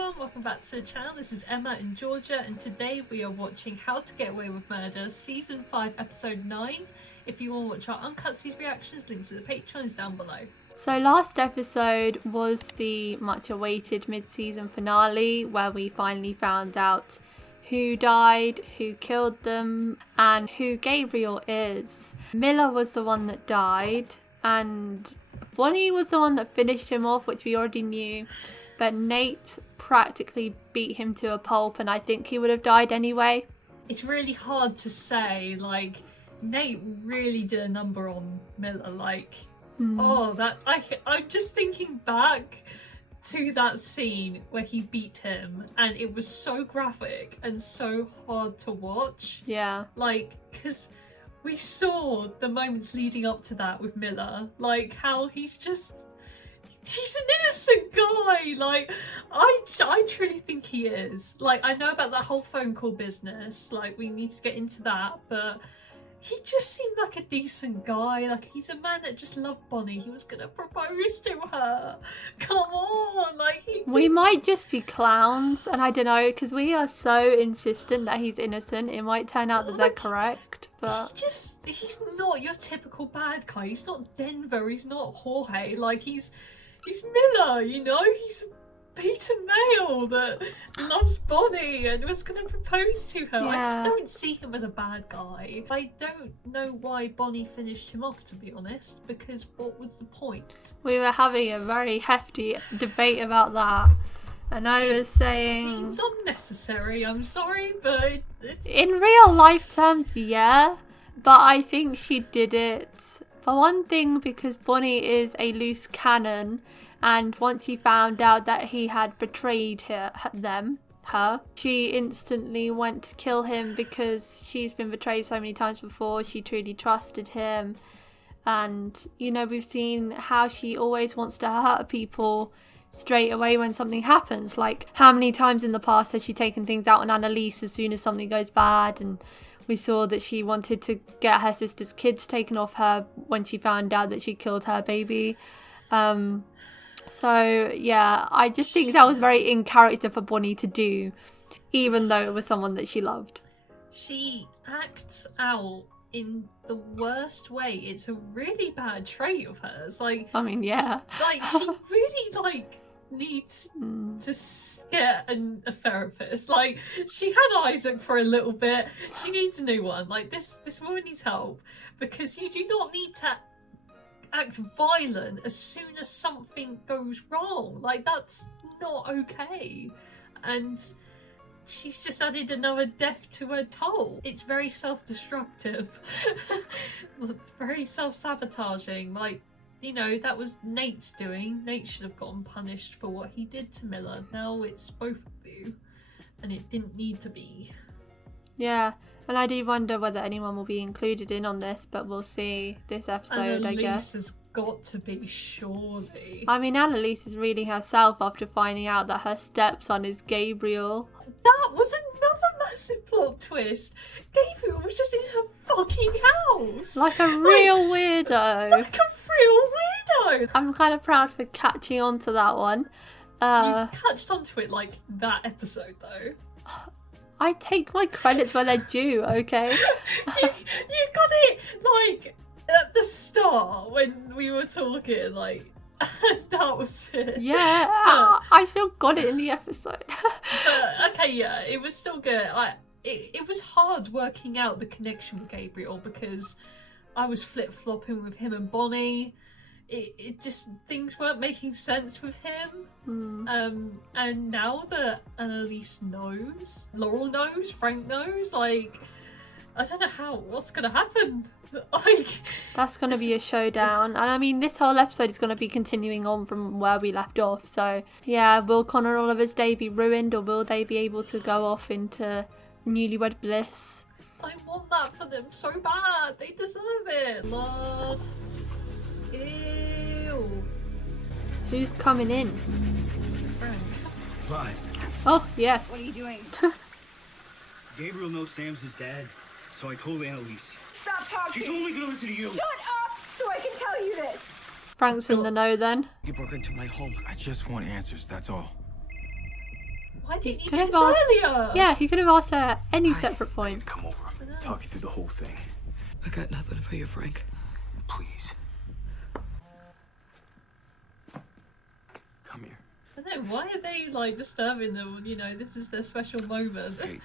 everyone, welcome back to the channel. This is Emma in Georgia, and today we are watching How to Get Away with Murder Season 5 Episode 9. If you want to watch our uncut series reactions, links to the Patreon is down below. So last episode was the much awaited mid-season finale where we finally found out who died, who killed them, and who Gabriel is. Miller was the one that died, and Bonnie was the one that finished him off, which we already knew. But Nate practically beat him to a pulp, and I think he would have died anyway. It's really hard to say, like, Nate really did a number on Miller, like, oh, that, I'm just thinking back to that scene where he beat him, and it was so graphic and so hard to watch. Yeah. Like, because we saw the moments leading up to that with Miller, like, how he's an innocent guy. Like, I truly think he is. Like, I know about that whole phone call business, like, we need to get into that, but he just seemed like a decent guy. Like, he's a man that just loved Bonnie. He was gonna propose to her. Come on, like, we might just be clowns, and I don't know, because we are so insistent that he's innocent. It might turn out that they're correct, but he's not your typical bad guy. He's not Denver. He's not Jorge. Like, he's Miller, you know? He's a beta male that loves Bonnie and was going to propose to her. Yeah. I just don't see him as a bad guy. I don't know why Bonnie finished him off, to be honest, because what was the point? We were having a very hefty debate about that. And I was saying... Seems unnecessary, I'm sorry, but... In real life terms, yeah. But I think she did it... For one thing, because Bonnie is a loose cannon, and once she found out that he had betrayed her, she instantly went to kill him because she's been betrayed so many times before. She truly trusted him, and you know, we've seen how she always wants to hurt people straight away when something happens. Like, how many times in the past has she taken things out on Annalise as soon as something goes bad? And we saw that she wanted to get her sister's kids taken off her when she found out that she killed her baby. So yeah, I just think that was very in character for Bonnie to do, even though it was someone that she loved. She acts out in the worst way. It's a really bad trait of hers. Like, I mean, yeah. Like, she really, like, needs to get a therapist. Like, she had Isaac for a little bit. She needs a new one. Like, this woman needs help, because you do not need to act violent as soon as something goes wrong. Like, that's not okay. And she's just added another death to her toll. It's very self-destructive. Very self-sabotaging. Like, you know, that was Nate's doing. Nate should have gotten punished for what he did to Miller. Now it's both of you, and it didn't need to be. Yeah, and I do wonder whether anyone will be included in on this, but we'll see this episode, I guess. Has got to be, surely. I mean, Annalise is reading herself after finding out that her stepson is Gabriel. That was another massive plot twist. Gabriel was just in her fucking house. Like a real weirdo. Like a real weirdo. I'm kind of proud for catching on to that one. You catched onto it like that episode, though. I take my credits where they're due, okay? you got it, like, at the start when we were talking, like, that was it. Yeah, I still got it in the episode. Okay, yeah, it was still good. It was hard working out the connection with Gabriel, because I was flip-flopping with him and Bonnie. It just, things weren't making sense with him. And now that Annalise knows, Laurel knows, Frank knows, like, I don't know what's gonna happen. Like, that's gonna be a showdown. And I mean, this whole episode is gonna be continuing on from where we left off. So yeah, will Connor and Oliver's day be ruined, or will they be able to go off into newlywed bliss? I want that for them so bad. They deserve it. Love. Ew. Who's coming in? Frank. Fine. Oh, yes. What are you doing? Gabriel knows Sam's his dad, so I told Annalise. Stop talking! She's only gonna listen to you! Shut up so I can tell you this! Frank's in the know then. You broke into my home. I just want answers, that's all. didn't you could do have this asked. earlier? Yeah, he could have asked her at any separate point. Come over. Talk you through the whole thing. I got nothing for you, Frank. Please. Come here. I don't know, why are they like disturbing them? You know, this is their special moment. Hey,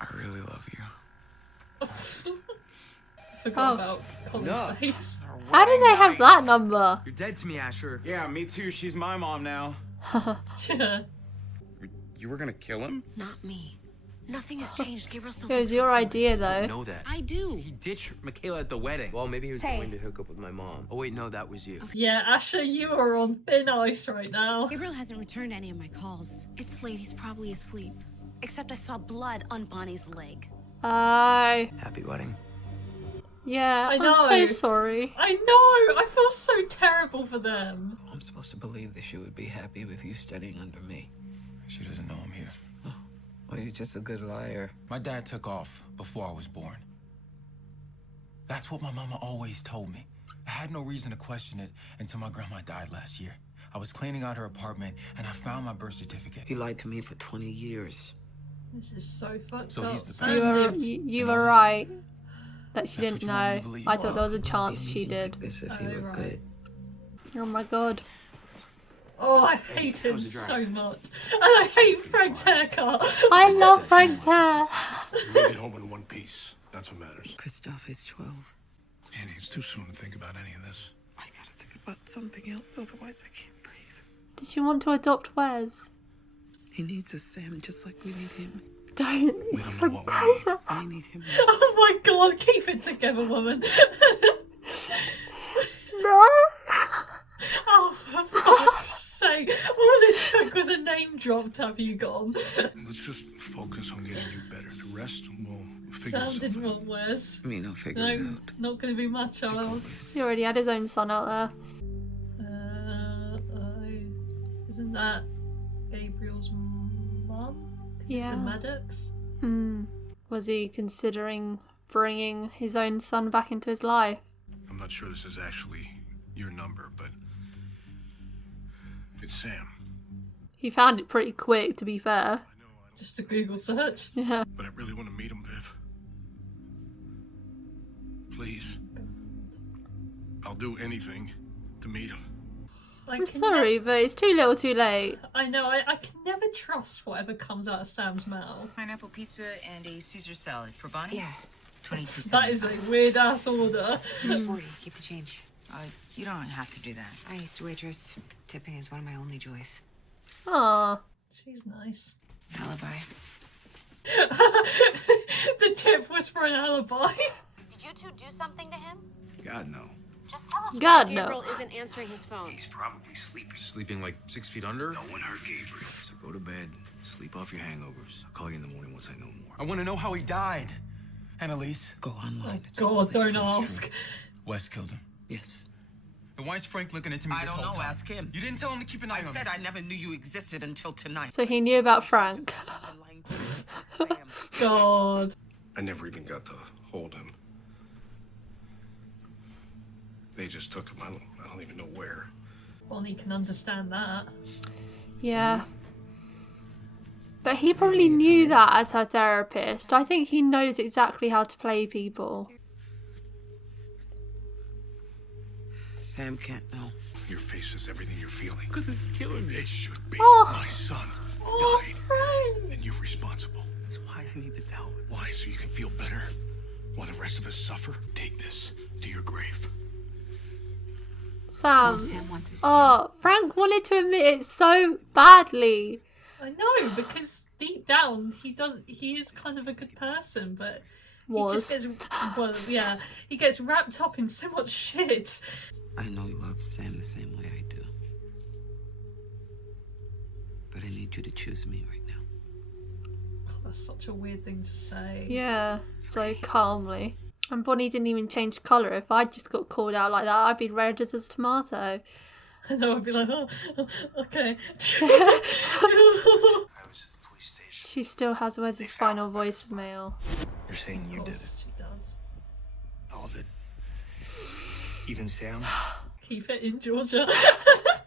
I really love you. Forgot Oh. about Colin's No. face. How did they have that number? You're dead to me, Asher. Yeah, me too. She's my mom now. Yeah. You were gonna kill him? Not me. Nothing has changed. Gabriel still It was thinks your we're idea, close. though. Know that. I do. He ditched Michaela at the wedding. Well, maybe he was Hey. going to hook up with my mom. Oh wait, no, that was you. Yeah, Asher, you are on thin ice right now. Gabriel hasn't returned any of my calls. It's late. He's probably asleep. Except I saw blood on Bonnie's leg. Oh, Happy wedding. yeah. I I'm know. so sorry. I know! I feel so terrible for them. I'm supposed to believe that she would be happy with you studying under me. She doesn't know I'm here. Well, you're just a good liar. My dad took off before I was born. That's what my mama always told me. I had no reason to question it until my grandma died last year. I was cleaning out her apartment and I found my birth certificate. He lied to me for 20 years. This is so fucked So up. he's the Sam bad You were lives- you were right that she That's didn't what you want me know. to believe. I thought there was a chance He'd she meet you did. Like this if he Oh, were right. good. Oh my god. Oh, I hate him How's the so drive? much. And I hate Frank's haircut. I love Frank's hair. We made it home in one piece. That's what matters. Christoph is 12. Annie, it's too soon to think about any of this. I gotta think about something else, otherwise I can't breathe. Did she want to adopt Wes? He needs a Sam just like we need him. Don't We don't know what we need. I need him. Oh my god, keep it together, woman. No. Oh, for fuck's sake. All it took was a name drop to have you gone. Let's just focus on getting you better. The rest, we'll figure Sam something didn't out. want Wes. I mean, I'll figure it No, out. not gonna be my child. He already had his own son out there. Isn't that Gabriel's mum? 'Cause it's a Yeah. Maddox. Was he considering bringing his own son back into his life? I'm not sure this is actually your number, but it's Sam. He found it pretty quick, to be fair. Just a Google search. Yeah. But I really want to meet him, Viv. Please. I'll do anything to meet him. I I'm can sorry, but it's too little too late. I know, I can never trust whatever comes out of Sam's mouth. Pineapple pizza and a Caesar salad for Bonnie. Yeah. 22. That is a weird ass order. Here's 40. Keep the change. You don't have to do that. I used to waitress. Tipping is one of my only joys. Aw. She's nice. Alibi. The tip was for an alibi. Did you two do something to him? God, no. Just tell us. God, Gabriel no. isn't answering his phone. He's probably sleeping. Sleeping like 6 feet under? No one hurt Gabriel. So go to bed, sleep off your hangovers. I'll call you in the morning once I know more. I want to know how he died. Annalise. Go online. Oh It's all god, there. don't ask. Wes killed him. Yes. And why is Frank looking into me I this don't whole know, time? ask him. You didn't tell him to keep an eye I on said me. I never knew you existed until tonight. So he knew about Frank. I'm lying to you. Sam. God. I never even got to hold him. They just took him. I don't even know where. Bonnie can understand that. Yeah. But he probably knew that as her therapist. I think he knows exactly how to play people. Sam can't know. Your face is everything you're feeling. Because it's killing me. It should be. Oh. My son Oh, died, Frank! and you're responsible. That's why I need to tell him. Why? So you can feel better? While the rest of us suffer? Take this to your grave. Sam. Sam wants to see. Oh, Frank wanted to admit it so badly. I know, because deep down he is kind of a good person, but Was. he just gets, well, yeah, he gets wrapped up in so much shit. I know you love Sam the same way I do. But I need you to choose me right now. God, that's such a weird thing to say. Yeah, so calmly. And Bonnie didn't even change colour. If I just got called out like that, I'd be red as a tomato. And I would be like, oh, okay. I was at the police station. She still has Wes's final voicemail. You're saying you Of did it. course she does. All of it. Even Sam? Keep it in Georgia.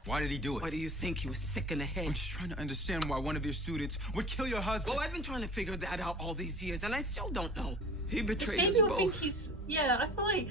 Why did he do it? Why do you think he was sick in the head? I'm just trying to understand why one of your students would kill your husband. Well, I've been trying to figure that out all these years, and I still don't know. He Does betrayed us Gabriel think both. he's... Yeah, I feel like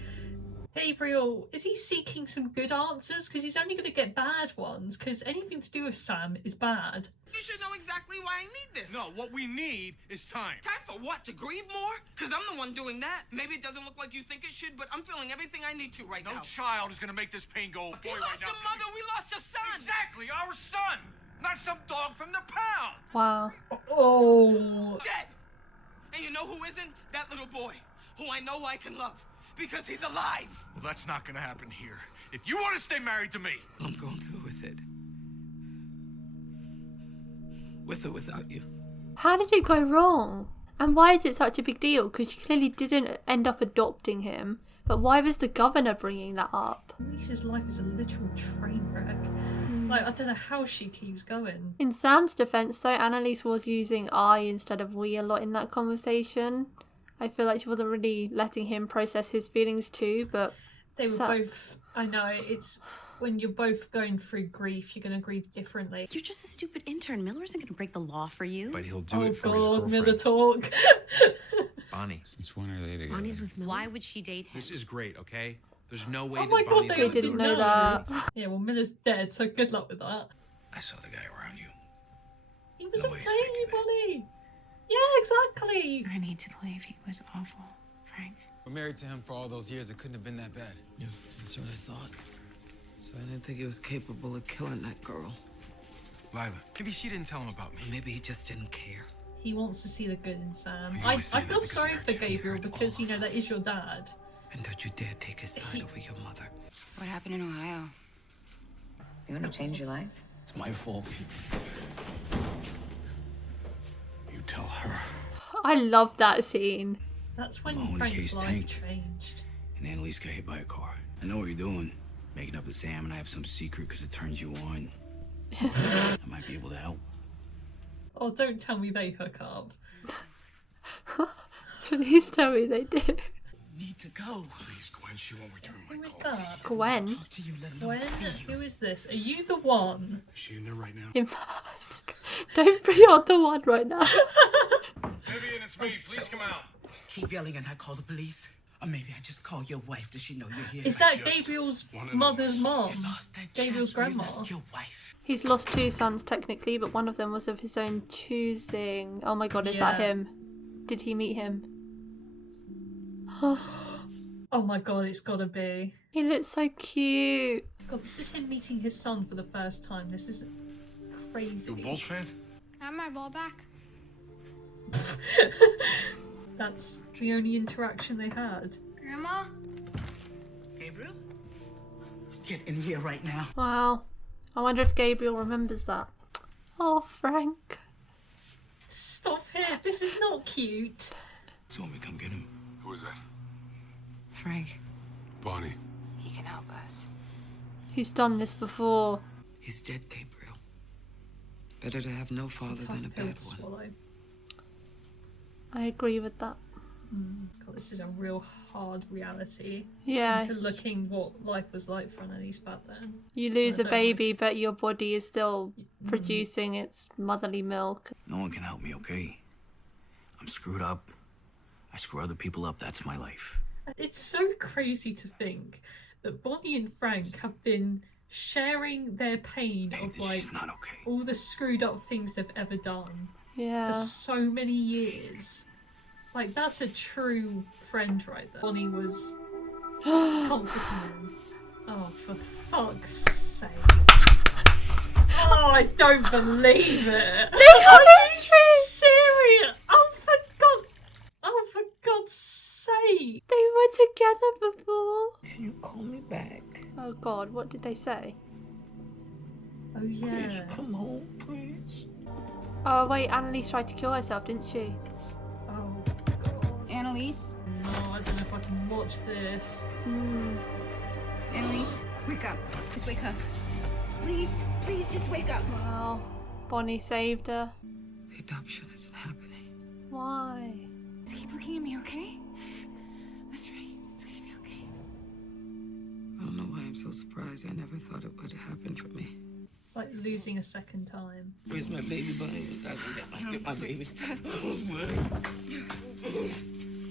Gabriel, is he seeking some good answers? Because he's only going to get bad ones, because anything to do with Sam is bad. You should know exactly why I need this. No, what we need is time. Time for what? To grieve more? Because I'm the one doing that. Maybe it doesn't look like you think it should, but I'm feeling everything I need to right No now. child is gonna make this pain go away We right lost now. a mother, we lost a son. Exactly, our son, not some dog from the pound. Wow. Oh. Dead. And you know who isn't? That little boy, who I know I can love, because he's alive. Well, that's not gonna happen here. If you want to stay married to me, I'm going through with it. With or without you. How did it go wrong? And why is it such a big deal? Because you clearly didn't end up adopting him. But why was the governor bringing that up? Lisa's life is a literal train wreck. Like, I don't know how she keeps going. In Sam's defense, though, Annalise was using I instead of we a lot in that conversation. I feel like she wasn't really letting him process his feelings too, but... They were both... I know, it's... When you're both going through grief, you're going to grieve differently. You're just a stupid intern. Miller isn't going to break the law for you. But he'll do Oh it for his god, girlfriend. Miller talk. Bonnie. Since when are they together? Bonnie's with Miller. Why would she date him? This is great, okay? There's no way Oh my that god, Bonnie's they gonna didn't do know it. that. Yeah, well, Miller's dead, so good luck with that. I saw the guy around you. He was No a way he's baby, faking it. Bonnie. Yeah, exactly. I need to believe he was awful, Frank. We're married to him for all those years. It couldn't have been that bad. Yeah, that's what I thought. So I didn't think he was capable of killing that girl. Lila, maybe she didn't tell him about me. Maybe he just didn't care. He wants to see the good in Sam. You I always say that feel because sorry you're for Gabriel triggered because, you know, that all is your dad. And don't you dare take his side over your mother. What happened in Ohio? You want to change your life? It's my fault. You tell her. I love that scene. That's when Mahoney Frank's case life tanked. changed. And Annalise got hit by a car. I know what you're doing. Making up with Sam and I have some secret because it turns you on. I might be able to help. Oh, don't tell me they hook up. Please tell me they do. Need to go. Please, Gwen, she won't return my Who is call. that? Gwen Talk to you, let alone When? see you. Who is this? Are you the one? Is she in there right now? in mask. Don't bring out the one right now. Vivian, it's me. Please come out. Keep yelling and I call the police. Or maybe I just call your wife. Does she know you're here? Is that just Gabriel's wanna know mother's myself. You mom? lost that Gabriel's chance when you grandma? left your wife. He's lost two sons technically, but one of them was of his own choosing. Oh my god, is that Yeah. him? Did he meet him? Oh my god, it's gotta be. He looks so cute. God, this is him meeting his son for the first time. This is crazy. You a Bulls fan? Have my ball back. That's the only interaction they had. Grandma? Gabriel? Get in here right now. Wow. I wonder if Gabriel remembers that. Oh, Frank. Stop it. This is not cute. So when we come get him. Who is that? Frank. Bonnie. He can help us. He's done this before. He's dead, Gabriel. Better to have no father Tough than a pill bad to one. swallow. I agree with that. God, this is a real hard reality. Yeah. Into looking what life was like for Annalise back then. You lose I a don't baby, but your body is still producing its motherly milk. No one can help me, okay? I'm screwed up. I screw other people up. That's my life. It's so crazy to think that Bonnie and Frank have been sharing their pain Hey, of like she's not okay. all the screwed up things they've ever done for Yeah. so many years. Like, that's a true friend right there. Bonnie was comforting him. Oh, for fuck's sake. Oh, I don't believe it. Are you serious? Oh, for God's sake. They were together before. Can you call me back? Oh god, what did they say? Oh, yeah. Please come home, please. Oh wait, Annalise tried to kill herself, didn't she? Oh, God. Annalise? No, I don't know if I can watch this. Annalise, wake up. Just wake up. Please, please just wake up. Wow. Bonnie saved her. The adoption isn't happening. Why? Just keep looking at me, okay? That's right. It's gonna be okay. I don't know why I'm so surprised. I never thought it would happen for me. like losing a second time. Where's my baby bunny? I gotta get my baby.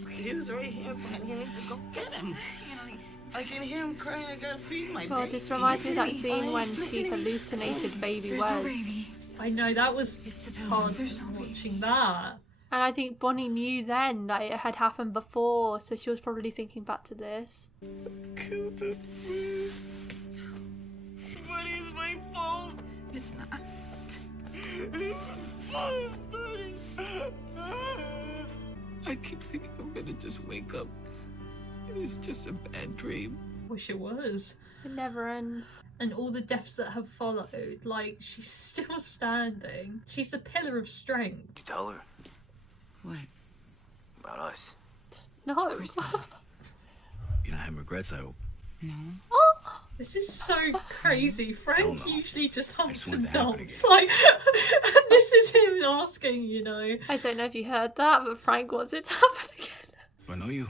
He was right here, but he needs to go get him. I can hear him crying. I gotta feed my God, baby. this reminds me of that scene when she hallucinated baby Wes. I know, that was hard watching that. And I think Bonnie knew then that it had happened before, so she was probably thinking back to this. Killed him. But it's my fault. It's not. It's my fault, buddy. I keep thinking I'm gonna just wake up. It's just a bad dream. Wish it was. It never ends. And all the deaths that have followed, like, she's still standing. She's a pillar of strength. Did you tell her What? about us? No. You don't have regrets, I hope. No. This is so crazy. Frank no. usually just humps want and it to happen dumps. again. Like, and this is him asking, you know. I don't know if you heard that, but Frank wants it to happen again. I know you.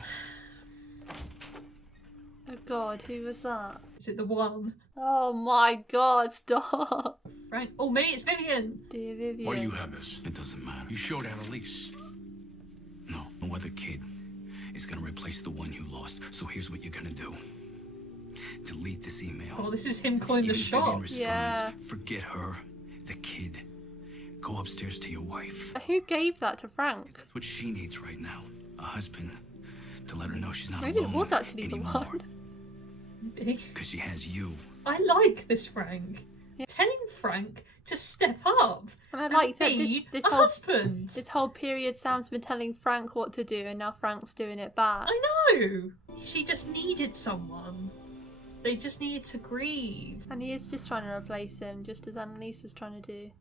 Oh God, who was that? Is it the one? Oh my God, stop. Frank? Oh, maybe it's Vivian. Dear Vivian. Why do you have this? It doesn't matter. You showed Annalise. No other kid is gonna replace the one you lost. So here's what you're gonna do. Delete this email. Oh, this is him calling the Even if Vivian shots. responds, Yeah. forget her. The kid. Go upstairs to your wife. Who gave that to Frank? That's what she needs right now. A husband. To let her know she's not Maybe alone it was actually the anymore. one. Because she has you. I like this Frank. Yeah. Telling Frank to step up. And I like that be this a whole husband. this whole period Sam's been telling Frank what to do, and now Frank's doing it back. I know. She just needed someone. They just needed to grieve. And he is just trying to replace him, just as Annalise was trying to do.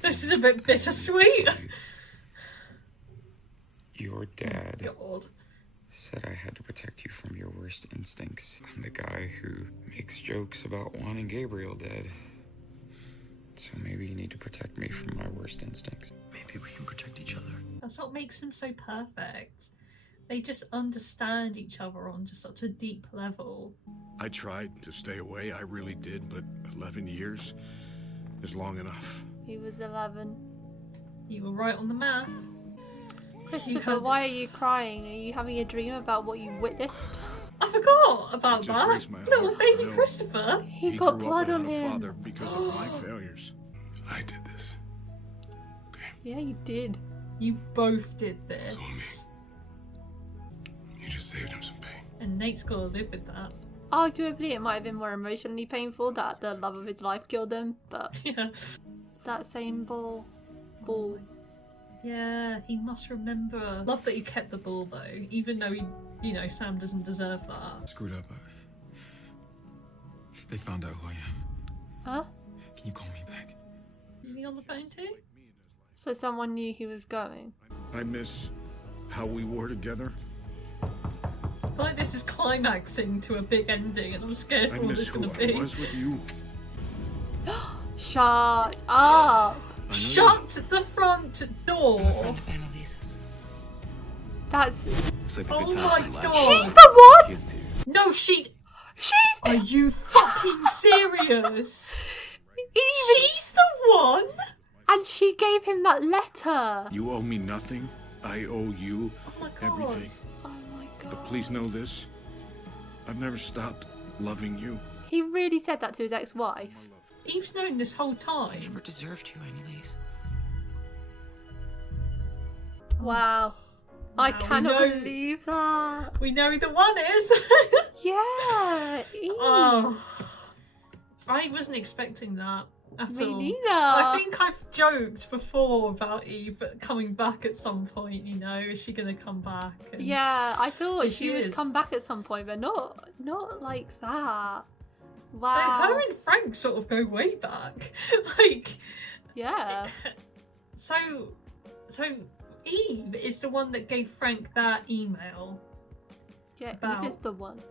This is a bit bittersweet. Your dad God. said I had to protect you from your worst instincts. I'm the guy who makes jokes about wanting Gabriel dead. So maybe you need to protect me from my worst instincts. Maybe we can protect each other. That's what makes them so perfect. They just understand each other on just such a deep level. I tried to stay away, I really did, but 11 years is long enough. He was 11. You were right on the math. Christopher, why are you crying? Are you having a dream about what you witnessed? I forgot about It just that. breaks my Little heart baby to know Christopher. He grew got up blood without on a him. father because of my failures. I did this. Yeah, you did. You both did this. You just saved him some pain. And Nate's gotta live with that. Arguably, it might have been more emotionally painful that the love of his life killed him, but Yeah. that same ball. Yeah, he must remember. Love that he kept the ball though, even though he, you know, Sam doesn't deserve that. Screwed up. They found out who I am. Huh? Can you call me back? Is he on the phone too? So someone knew he was going. I miss how we were together. I feel like this is climaxing to a big ending and I'm scared I for what miss it's who gonna I be. was with you. Shut up! Shut the front door! I'm a friend of Annalise's. That's... It's like a Oh good my time for God. laughs. She's the one! Kids here. No, she's... She's... Are you fucking serious? She's the one? And she gave him that letter! You owe me nothing. I owe you Oh my God. everything. Oh my god. But please know this. I've never stopped loving you. He really said that to his ex-wife. Eve's known this whole I time. never deserved you, Annalise. Wow. I Wow, we cannot know- believe that. We know who the one is. Yeah, Eve. Oh, I wasn't expecting that at Me all. neither. I think I've joked before about Eve coming back at some point. You know, is she gonna come back? And Yeah, I thought Here she she would is. come back at some point, but not like that. So Wow. her and Frank sort of go way back. Like, Yeah. so Eve is the one that gave Frank that email. Yeah, About- Eve is the one.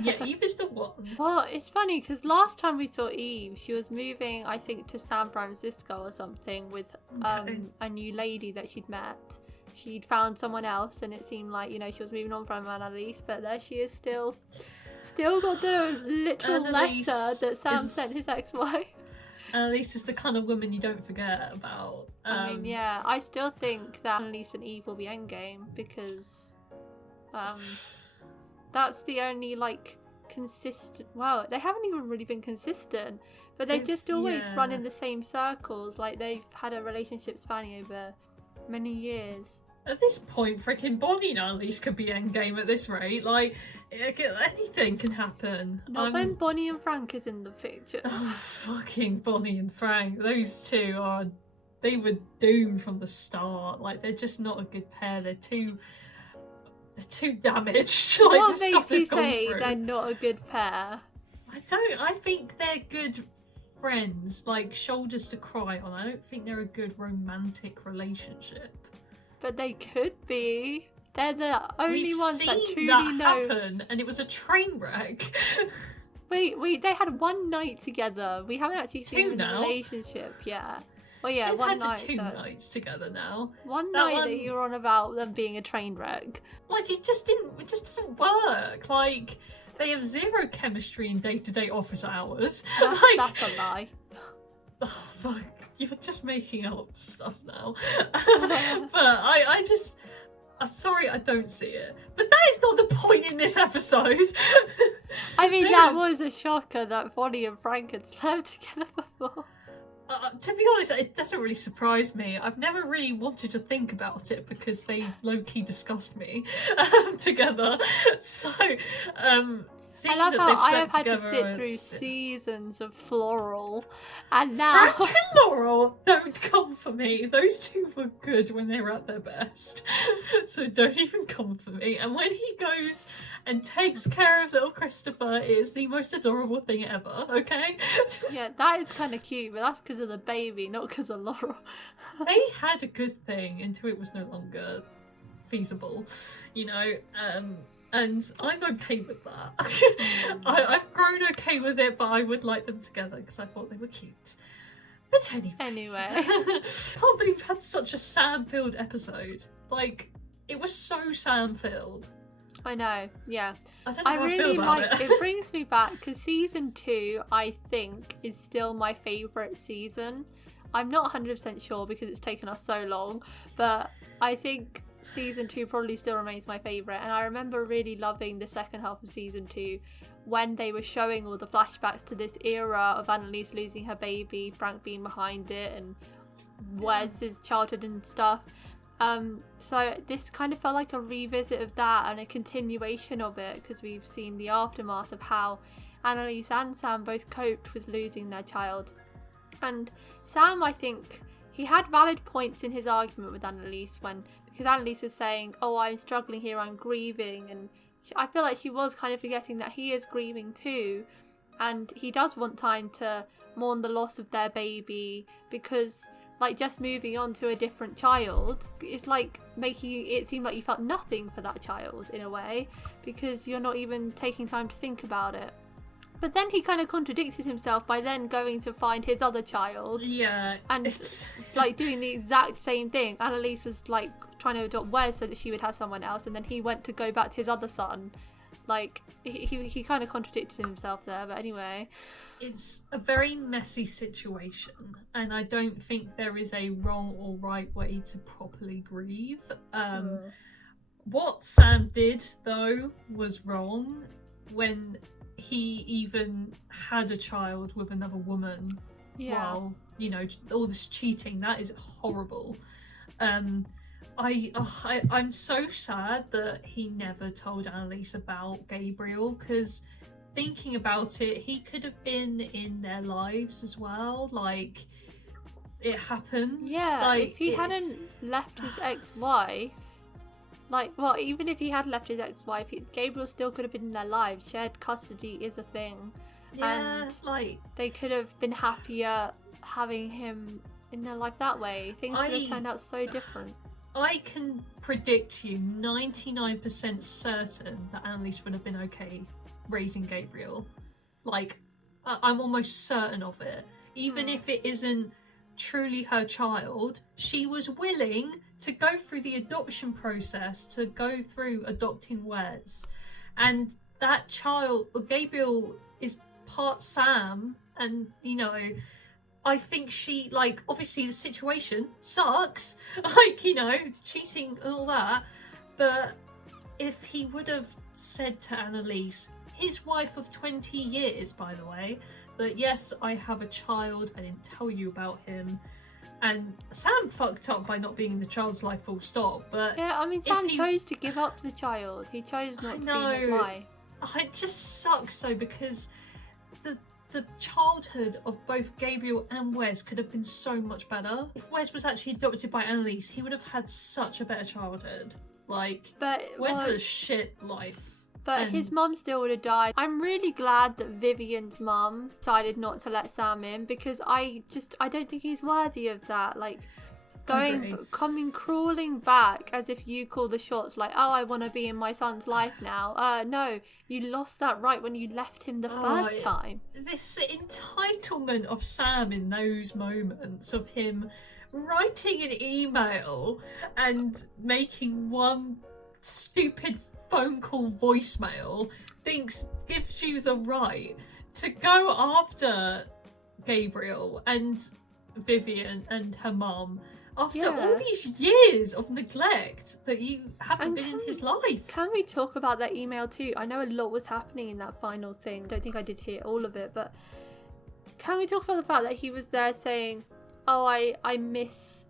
Yeah, Eve is the one. Well, it's funny because last time we saw Eve, she was moving, I think, to San Francisco or something with Okay. a new lady that she'd met. She'd found someone else, and it seemed like, you know, she was moving on from Annalise, but there she is still got the literal Annalise letter that Sam is- sent his ex-wife. Annalise is the kind of woman you don't forget about. I mean, yeah, I still think that Annalise and Eve will be endgame because that's the only like consistent. Well, they haven't even really been consistent, but they just always run in the same circles. Like they've had a relationship spanning over many years. At this point, freaking Bonnie and Annalise could be endgame at this rate. Like, anything can happen. Not when Bonnie and Frank is in the picture. Oh, fucking Bonnie and Frank. Those two they were doomed from the start. Like, they're just not a good pair. They're too damaged. Like, What makes you say they're not a good pair? I think they're good friends. Like, shoulders to cry on. I don't think they're a good romantic relationship. But they could be. They're the only ones that truly know. Happen, and it was a train wreck. Wait, they had one night together. We haven't actually seen them in a relationship yet. Well, yeah, They've one had night. Two nights together now. One night that you're on about them being a train wreck. Like, it just doesn't work. Like, they have zero chemistry in day-to-day office hours. That's a lie. Oh, fuck. You're just making up stuff now. But I'm sorry, I don't see it. But that is not the point in this episode. I mean, that was a shocker that Bonnie and Frank had slept together before. To be honest, it doesn't really surprise me. I've never really wanted to think about it because they low-key disgust me together. So, I love how I have had to sit through seasons of Floral, and now Frank and Laurel, don't come for me. Those two were good when they were at their best, so don't even come for me. And when he goes and takes care of little Christopher, it is the most adorable thing ever. Okay? Yeah, that is kind of cute, but that's because of the baby, not because of Laurel. They had a good thing until it was no longer feasible, you know. And I'm okay with that. I've grown okay with it, but I would like them together because I thought they were cute. But anyway. I can't believe we had such a Sam-filled episode. Like, it was so Sam-filled. I know, yeah. I don't know how I really feel about like it. Brings me back because season 2, I think, is still my favourite season. I'm not 100% sure because it's taken us so long, but I think season 2 probably still remains my favourite. And I remember really loving the second half of season 2 when they were showing all the flashbacks to this era of Annalise losing her baby, Frank being behind it, and Wes's childhood and stuff. So this kind of felt like a revisit of that and a continuation of it because we've seen the aftermath of how Annalise and Sam both coped with losing their child. And Sam, I think, he had valid points in his argument with Annalise because Annalise was saying, oh, I'm struggling here, I'm grieving, and I feel like she was kind of forgetting that he is grieving too, and he does want time to mourn the loss of their baby because, like, just moving on to a different child is like making it seem like you felt nothing for that child in a way because you're not even taking time to think about it. But then he kind of contradicted himself by then going to find his other child. Yeah. And like doing the exact same thing. Annalise was like trying to adopt Wes so that she would have someone else, and then he went to go back to his other son. Like he kind of contradicted himself there, but anyway. It's a very messy situation, and I don't think there is a wrong or right way to properly grieve. What Sam did though was wrong when he even had a child with another woman while, you know, all this cheating. That is horrible. I'm so sad that he never told Annalise about Gabriel, because thinking about it, he could have been in their lives as well. Like, it happens. Yeah, like, if he hadn't left his ex-wife, like, well, even if he had left his ex-wife, Gabriel still could have been in their lives. Shared custody is a thing. Yeah, and like, they could have been happier having him in their life that way. Things could have turned out so different. I can predict you 99% certain that Annalise would have been okay raising Gabriel. Like, I'm almost certain of it. Even if it isn't truly her child, she was willing to go through the adoption process, to go through adopting Wes. And that child, Gabriel, is part Sam, and, you know, I think she, like, obviously the situation sucks, like, you know, cheating and all that, but if he would have said to Annalise, his wife of 20 years, by the way, that yes, I have a child, I didn't tell you about him, and Sam fucked up by not being in the child's life full stop, but... Yeah, I mean, Sam chose to give up the child. He chose not to be in his life. It just sucks though, because the childhood of both Gabriel and Wes could have been so much better. If Wes was actually adopted by Annalise, he would have had such a better childhood. Like, Wes had a shit life. But his mum still would have died. I'm really glad that Vivian's mum decided not to let Sam in, because I don't think he's worthy of that. Like, coming crawling back as if you call the shots, like, oh, I want to be in my son's life now. No, you lost that right when you left him the first time. This entitlement of Sam in those moments of him writing an email and making one stupid phone call voicemail gives you the right to go after Gabriel and Vivian and her mum after all these years of neglect that you haven't been in his life. Can we talk about that email too? I know a lot was happening in that final thing. Don't think I did hear all of it, but can we talk about the fact that he was there saying, oh, I miss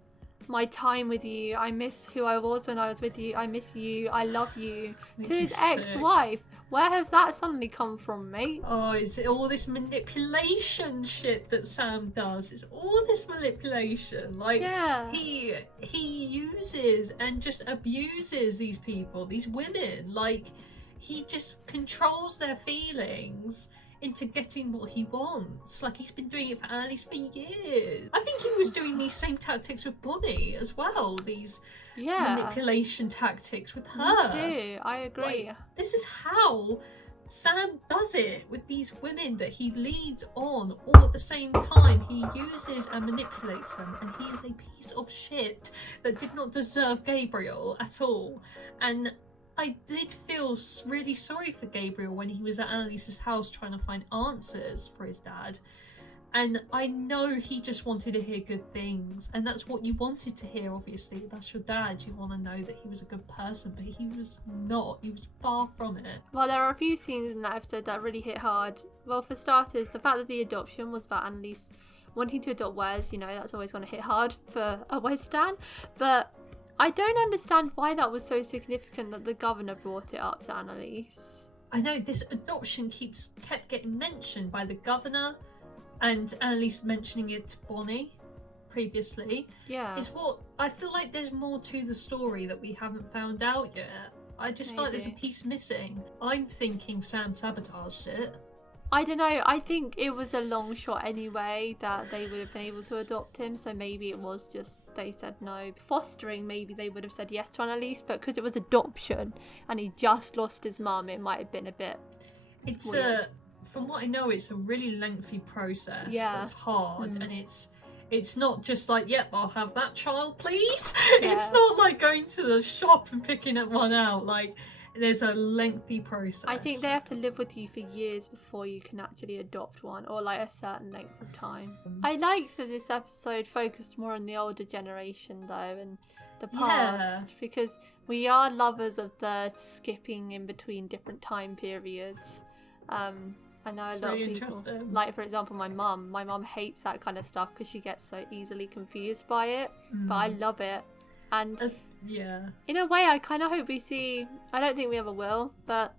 my time with you, I miss who I was when I was with you, I miss you, I love you, to his ex-wife. Where has that suddenly come from, mate? Oh, it's all this manipulation shit that Sam does. It's all this manipulation. Like, he uses and just abuses these people, these women. Like, he just controls their feelings into getting what he wants. Like, he's been doing it for Annalise for years. I think he was doing these same tactics with Bonnie as well. These manipulation tactics with her. Me too, I agree. Like, this is how Sam does it with these women that he leads on all at the same time. He uses and manipulates them, and he is a piece of shit that did not deserve Gabriel at all. And I did feel really sorry for Gabriel when he was at Annalise's house trying to find answers for his dad. And I know he just wanted to hear good things, and that's what you wanted to hear, obviously. That's your dad. You want to know that he was a good person, but he was not. He was far from it. Well, there are a few scenes in that episode that really hit hard. Well, for starters, the fact that the adoption was about Annalise wanting to adopt Wes, you know, that's always going to hit hard for a Wes stan. But I don't understand why that was so significant that the governor brought it up to Annalise. I know this adoption kept getting mentioned by the governor, and Annalise mentioning it to Bonnie previously. Yeah. It's what I feel like there's more to the story that we haven't found out yet. I just feel like there's a piece missing. I'm thinking Sam sabotaged it. I don't know, I think it was a long shot anyway that they would have been able to adopt him, so maybe it was just they said no. Fostering, maybe they would have said yes to Annalise, but because it was adoption and he just lost his mum, it might have been a bit weird. From what I know, it's a really lengthy process. Yeah. It's hard, and it's not just like, yep, I'll have that child, please. Yeah. It's not like going to the shop and picking one out. Like, there's a lengthy process. I think they have to live with you for years before you can actually adopt one, or like a certain length of time. I like that this episode focused more on the older generation though, and the past, because we are lovers of the skipping in between different time periods. I know a lot of people, like for example my mum hates that kind of stuff because she gets so easily confused by it, but I love it. And in a way I kind of hope we see, I don't think we ever will, but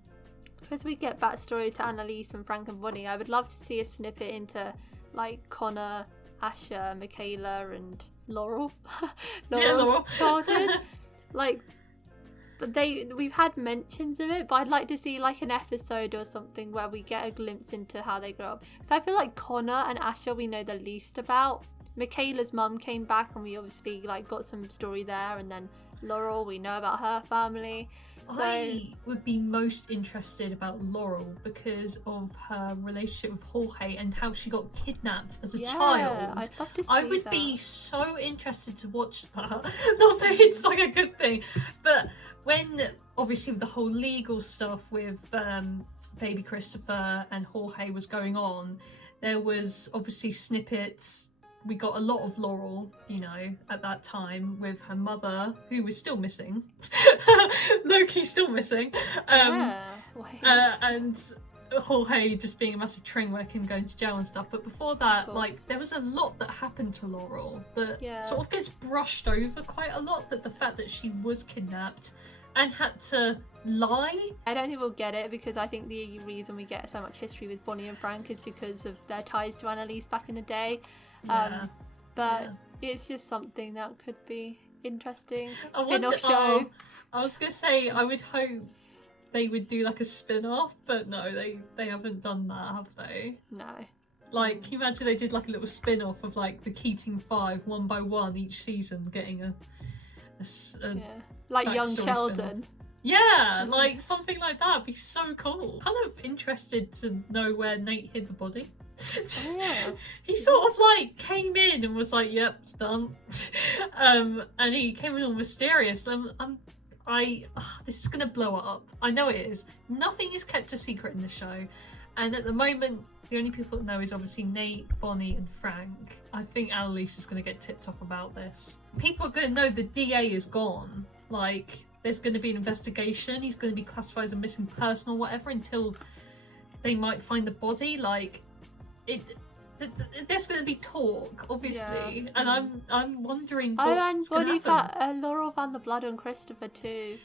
because we get backstory to Annalise and Frank and Bonnie, I would love to see a snippet into like Connor, Asher, Michaela and Laurel's childhood. Like, but we've had mentions of it, but I'd like to see like an episode or something where we get a glimpse into how they grow up. Because I feel like Connor and Asher we know the least about. Michaela's mum came back and we obviously like got some story there, and then Laurel, we know about her family. So I would be most interested about Laurel because of her relationship with Jorge and how she got kidnapped as a child. I'd love to see I would be so interested to watch that. Not that it's like a good thing, but when obviously with the whole legal stuff with baby Christopher and Jorge was going on, there was obviously snippets we got a lot of Laurel, you know, at that time with her mother, who was still missing. Loki's still missing. And Jorge just being a massive train wreck, him going to jail and stuff. But before that, like, there was a lot that happened to Laurel that sort of gets brushed over quite a lot. That the fact that she was kidnapped and had to lie. I don't think we'll get it, because I think the reason we get so much history with Bonnie and Frank is because of their ties to Annalise back in the day. But it's just something that could be interesting. Spin-off show. I was gonna say, I would hope they would do like a spin-off, but no, they haven't done that, have they? No. Like, can you imagine they did like a little spin-off of like the Keating 5, one by one each season, getting a like young Sheldon. Spin-off. Yeah, like something like that would be so cool. Kind of interested to know where Nate hid the body. He sort of like came in and was like, "Yep, it's done," and he came in all mysterious. This is gonna blow up. I know it is. Nothing is kept a secret in the show, and at the moment, the only people that know is obviously Nate, Bonnie, and Frank. I think Annalise is gonna get tipped off about this. People are gonna know the DA is gone. Like, there's gonna be an investigation. He's gonna be classified as a missing person or whatever until they might find the body. Like, there's going to be talk, obviously, and I'm wondering what's going to happen. Laurel found the blood on Christopher too.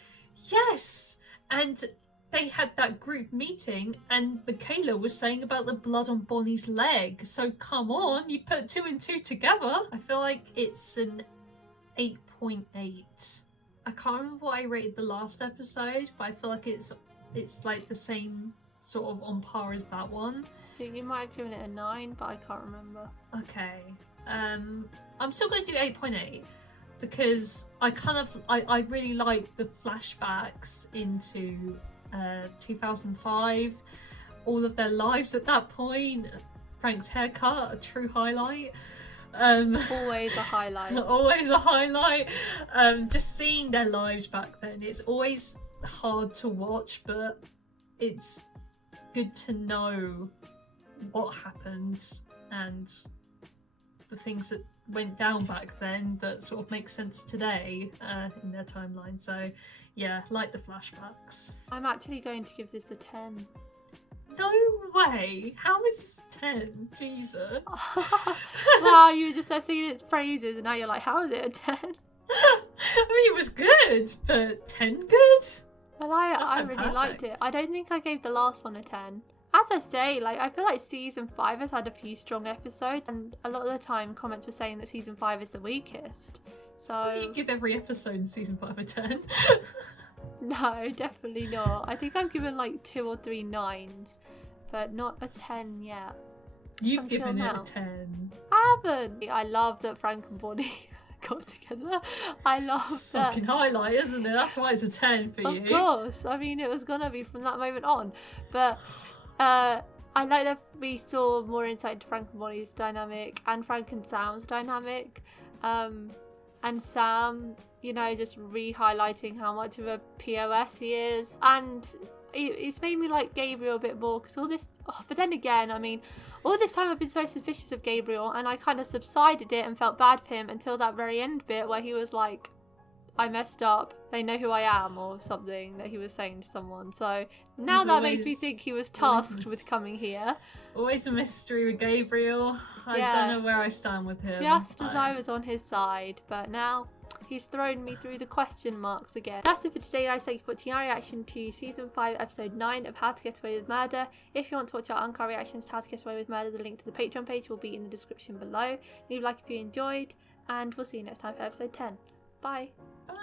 Yes, and they had that group meeting, and Michaela was saying about the blood on Bonnie's leg. So come on, you put 2 and 2 together. I feel like it's an 8.8. I can't remember what I rated the last episode, but I feel like it's like the same sort of on par as that one. I think you might have given it a 9, but I can't remember. Okay. I'm still going to do 8.8 because I really like the flashbacks into 2005, all of their lives at that point. Frank's haircut, a true highlight. Always a highlight. Always a highlight. Just seeing their lives back then, it's always hard to watch, but it's good to know what happened and the things that went down back then that sort of make sense today in their timeline. So yeah, like the flashbacks. I'm actually going to give this a 10. No way! How is this a 10? Jesus. Wow, you were just singing its praises and now you're like, how is it a 10? I mean, it was good, but 10 good? Well, I really liked it. I don't think I gave the last one a 10. As I say, like, I feel like season 5 has had a few strong episodes, and a lot of the time comments were saying that season 5 is the weakest. So you give every episode in season 5 a 10. No, definitely not. I think I've given like 2 or 3 9s, but not a 10 yet. You've given it a 10. I haven't. I love that Frank and Bonnie got together. I love that. Fucking highlight, isn't it? That's why it's a 10 for you. Of course. I mean, it was gonna be from that moment on. But I like that we saw more insight into Frank and Bonnie's dynamic and Frank and Sam's dynamic. And Sam, you know, just re-highlighting how much of a POS he is. And it's made me like Gabriel a bit more, because all this... Oh, but then again, I mean, all this time I've been so suspicious of Gabriel, and I kind of subsided it and felt bad for him until that very end bit where he was like, I messed up, they know who I am, or something that he was saying to someone. So now that makes me think he was tasked with coming here. Always a mystery with Gabriel. I don't know where I stand with him. Just as I was on his side, but now he's thrown me through the question marks again. That's it for today, guys. Thank you for watching our reaction to season 5 episode 9 of How to Get Away with Murder. If you want to watch our uncut reactions to How to Get Away with Murder, the link to the Patreon page will be in the description below. Leave a like if you enjoyed, and we'll see you next time for episode 10. Bye. Bye.